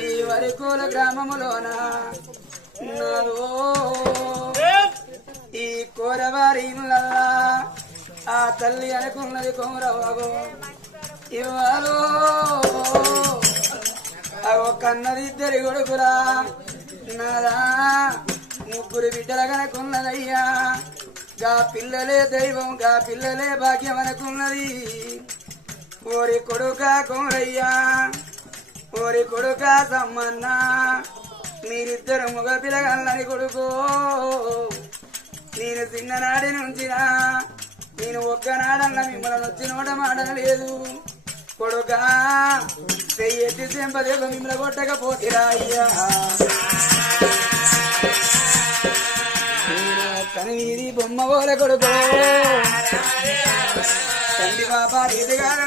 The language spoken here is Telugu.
ఈ వరికోల గ్రామములోన నాదో ఈ కోరవారి ఇళ్ళల్లా ఆ తల్లి అనుకున్నది కొమరవ్వగో ఇవ్వాలో కన్నది ఇద్దరి కొడుకురా నాదా ముగ్గురు బిడ్డల కనుకున్నదయ్యా గా పిల్లలే దైవం గా పిల్లలే భాగ్యం అనుకున్నది ఓరి కొడుక కొమరయ్యా ఓరి కొడుక సమ్మన్న మీరిద్దరు మగ పిల్లగాళ్ళని కొడుకో నేను చిన్ననాడి నుంచినా నేను ఒక్కనాడన్నా మిమ్మల్ని వచ్చి నోట మాడలేదు కొడుకా చెయ్యి చెంపదేవ మిమ్మల్ని కొట్టకపోతిరా అయ్యా కనివీరి బొమ్మ పోల కొడుకో తండ్రి బాబా ఇది కాదు